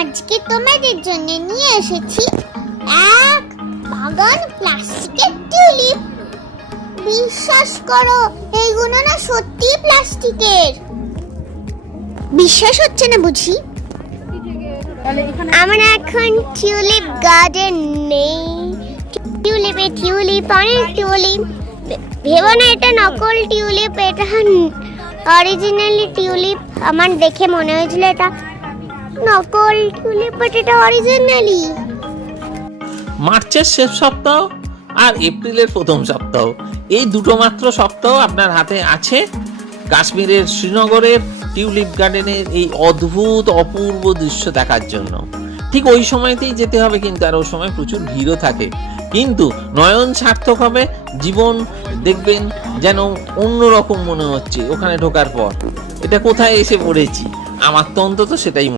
আজকে তোমাদের জন্য নিয়ে এসেছি এক বাগান প্লাস্টিকের টিউলিপ। বিশ্বাস করো, এইগুলো না সত্যি প্লাস্টিকের। বিশ্বাস হচ্ছে না বুঝি? আমরা এখন টিউলিপ গার্ডেন নেই। টিউলিপ অনেক টিউলিপ। ভেবো না এটা নকল টিউলিপ, এটা অরিজিনালি টিউলিপ। আমার দেখে মনে হয়েছিল এটা নকল টিউলিপ, বাট এটা অরিজিনালি। মার্চের শেষ সপ্তাহ আর এপ্রিলের প্রথম সপ্তাহ, এই দুটো মাত্র সপ্তাহ আপনার হাতে আছে কাশ্মীরের শ্রীনগরের টিউলিপ গার্ডেনের এই অদ্ভুত অপূর্ব দৃশ্য দেখার জন্য। ঠিক ওই সময়তেই যেতে হবে কিন্তু, আর ওই সময় প্রচুর ভিড়ও থাকে, কিন্তু নয়ন সার্থক হবে, জীবন দেখবেন যেন অন্যরকম মনে হচ্ছে ওখানে ঢোকার পর। এটা কোথায় এসে পড়েছি, আমার তো অন্তত সেটাই